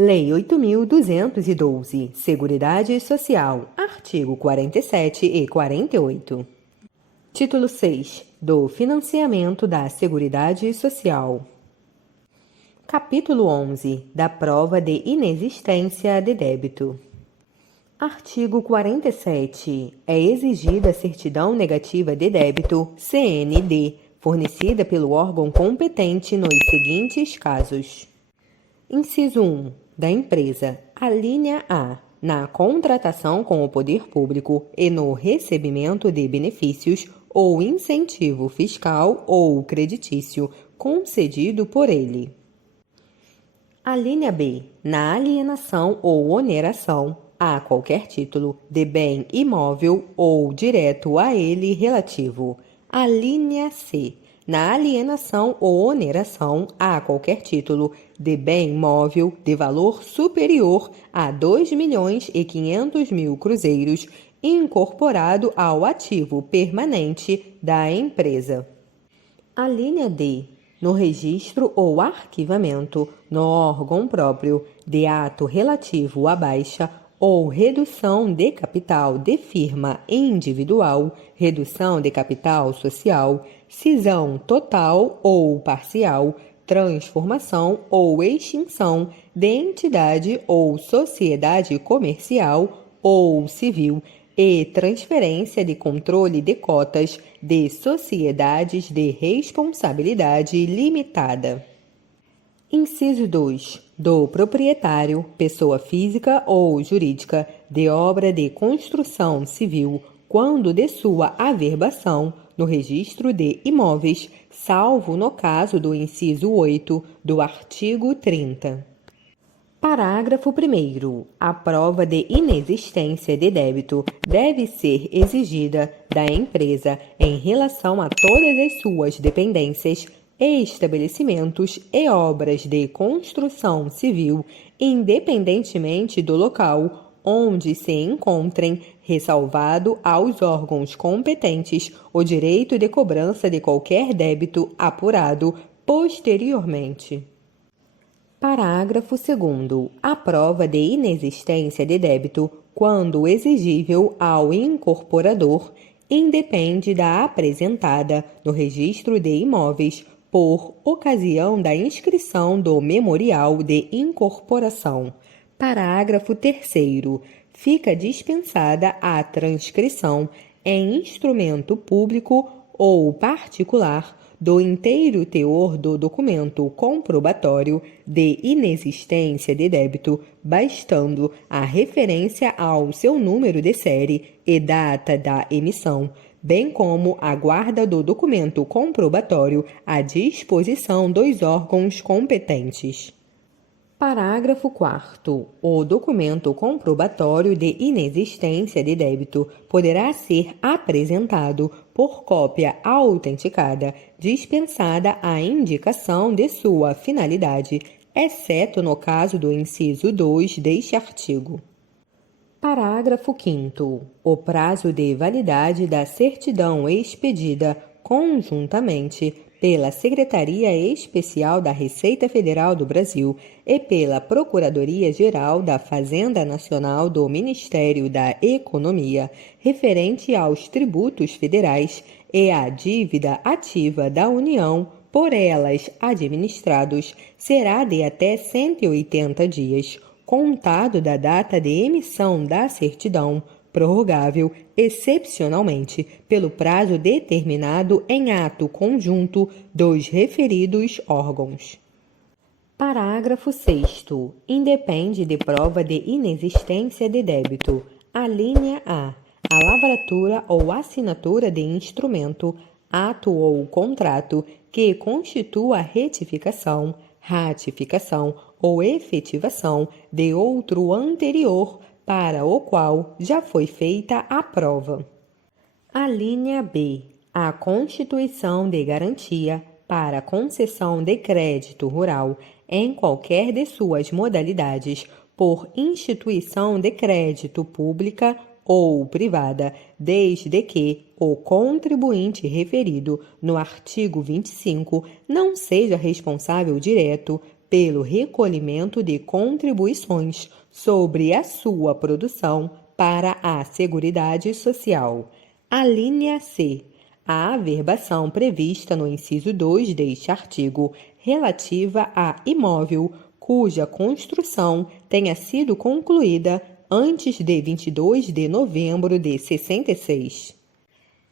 Lei 8.212, Seguridade Social, artigo 47 e 48. Título 6. Do Financiamento da Seguridade Social. Capítulo 11. Da prova de inexistência de débito. Artigo 47. É exigida a certidão negativa de débito, CND, fornecida pelo órgão competente nos seguintes casos. Inciso 1. Da empresa. Alínea A. Na contratação com o poder público e no recebimento de benefícios ou incentivo fiscal ou creditício concedido por ele. Alínea B. Na alienação ou oneração, a qualquer título, de bem imóvel ou direto a ele relativo. Alínea C. Na alienação ou oneração, a qualquer título, de bem móvel de valor superior a 2.500.000 cruzeiros, incorporado ao ativo permanente da empresa. Alínea D. No registro ou arquivamento, no órgão próprio, de ato relativo à baixa ou redução de capital de firma individual, redução de capital social, cisão total ou parcial, transformação ou extinção de entidade ou sociedade comercial ou civil e transferência de controle de cotas de sociedades de responsabilidade limitada. Inciso 2. Do proprietário, pessoa física ou jurídica, de obra de construção civil, quando de sua averbação no registro de imóveis, salvo no caso do inciso 8 do artigo 30. Parágrafo 1º. A prova de inexistência de débito deve ser exigida da empresa em relação a todas as suas dependências, estabelecimentos e obras de construção civil, independentemente do local onde se encontrem, ressalvado aos órgãos competentes o direito de cobrança de qualquer débito apurado posteriormente. Parágrafo 2º. A prova de inexistência de débito, quando exigível ao incorporador, independe da apresentada no registro de imóveis por ocasião da inscrição do memorial de incorporação. Parágrafo 3º. Fica dispensada a transcrição em instrumento público ou particular do inteiro teor do documento comprobatório de inexistência de débito, bastando a referência ao seu número de série e data da emissão, bem como a guarda do documento comprobatório à disposição dos órgãos competentes. Parágrafo 4º. O documento comprobatório de inexistência de débito poderá ser apresentado por cópia autenticada, dispensada a indicação de sua finalidade, exceto no caso do inciso 2 deste artigo. Parágrafo 5º. O prazo de validade da certidão expedida conjuntamente pela Secretaria Especial da Receita Federal do Brasil e pela Procuradoria-Geral da Fazenda Nacional do Ministério da Economia, referente aos tributos federais e à dívida ativa da União por elas administrados, será de até 180 dias, contado da data de emissão da certidão, prorrogável, excepcionalmente, pelo prazo determinado em ato conjunto dos referidos órgãos. Parágrafo 6º. Independe de prova de inexistência de débito. Alínea A. A lavratura ou assinatura de instrumento, ato ou contrato que constitua retificação, ratificação ou efetivação de outro anterior para o qual já foi feita a prova. Alínea B. A constituição de garantia para concessão de crédito rural em qualquer de suas modalidades por instituição de crédito pública ou privada, desde que o contribuinte referido no artigo 25 não seja responsável direto pelo recolhimento de contribuições sobre a sua produção para a Seguridade Social. Alínea C. A averbação prevista no inciso 2 deste artigo, relativa a imóvel cuja construção tenha sido concluída antes de 22 de novembro de 66.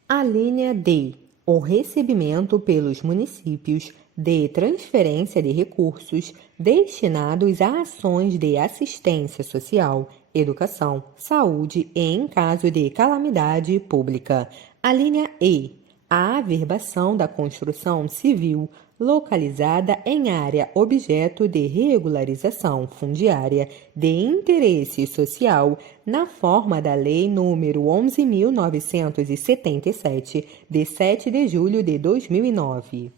Alínea D. O recebimento pelos municípios de transferência de recursos destinados a ações de assistência social, educação, saúde e em caso de calamidade pública. Alínea E. A averbação da construção civil localizada em área objeto de regularização fundiária de interesse social na forma da Lei nº 11.977, de 7 de julho de 2009.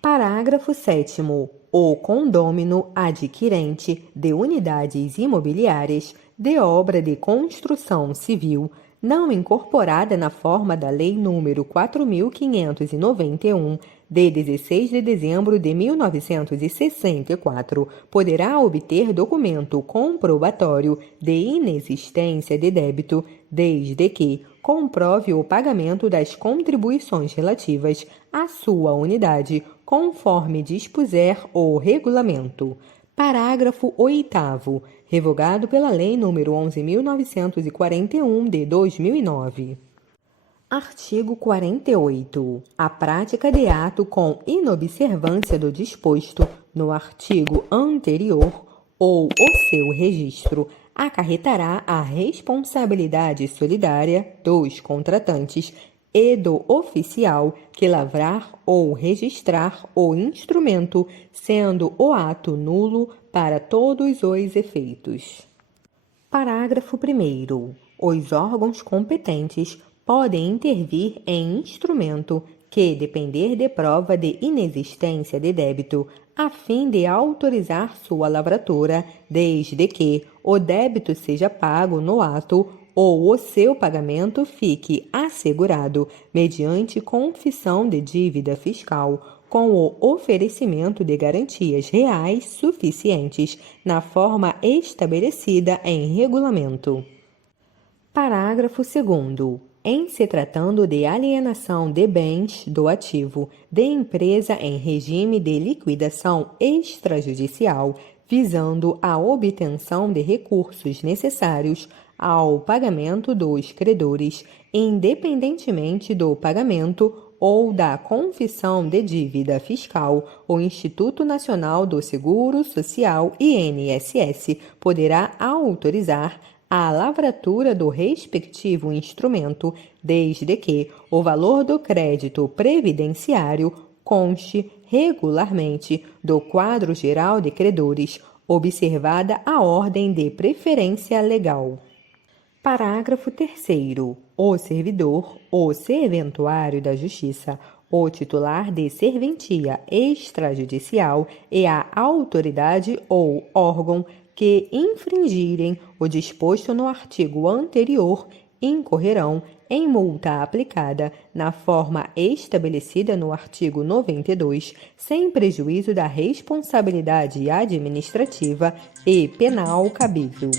Parágrafo 7º. O condômino adquirente de unidades imobiliárias de obra de construção civil não incorporada na forma da Lei nº 4.591, de 16 de dezembro de 1964, poderá obter documento comprobatório de inexistência de débito, desde que comprove o pagamento das contribuições relativas à sua unidade, conforme dispuser o regulamento. Parágrafo 8º. Revogado pela Lei nº 11.941, de 2009. Artigo 48. A prática de ato com inobservância do disposto no artigo anterior ou o seu registro acarretará a responsabilidade solidária dos contratantes e do oficial que lavrar ou registrar o instrumento, sendo o ato nulo para todos os efeitos. Parágrafo 1º. Os órgãos competentes podem intervir em instrumento que depender de prova de inexistência de débito, a fim de autorizar sua lavratura, desde que o débito seja pago no ato ou o seu pagamento fique assegurado mediante confissão de dívida fiscal, com o oferecimento de garantias reais suficientes na forma estabelecida em regulamento. Parágrafo 2º. Em se tratando de alienação de bens do ativo de empresa em regime de liquidação extrajudicial, visando a obtenção de recursos necessários ao pagamento dos credores, independentemente do pagamento ou da confissão de dívida fiscal, o Instituto Nacional do Seguro Social, INSS, poderá autorizar a lavratura do respectivo instrumento, desde que o valor do crédito previdenciário conste regularmente do quadro geral de credores, observada a ordem de preferência legal. Parágrafo 3º. O servidor ou serventuário da Justiça, o titular de serventia extrajudicial e a autoridade ou órgão que infringirem o disposto no artigo anterior incorrerão em multa aplicada na forma estabelecida no artigo 92, sem prejuízo da responsabilidade administrativa e penal cabível.